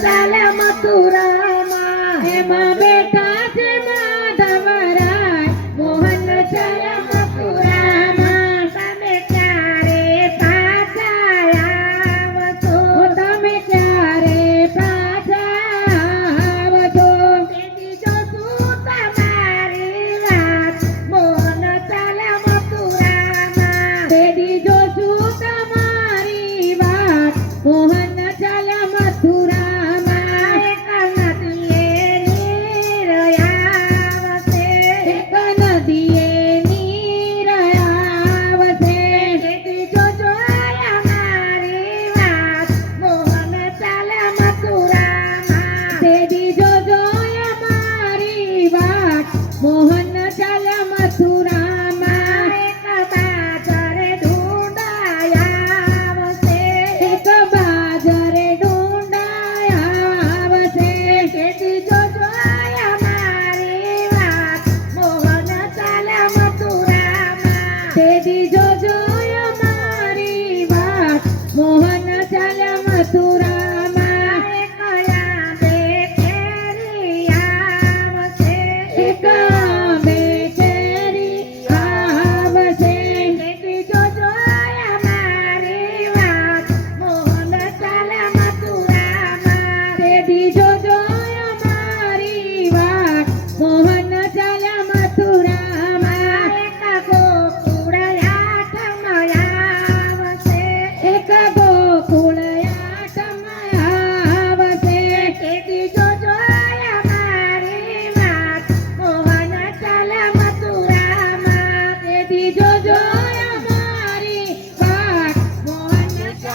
Sale a matura.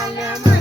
Alamán.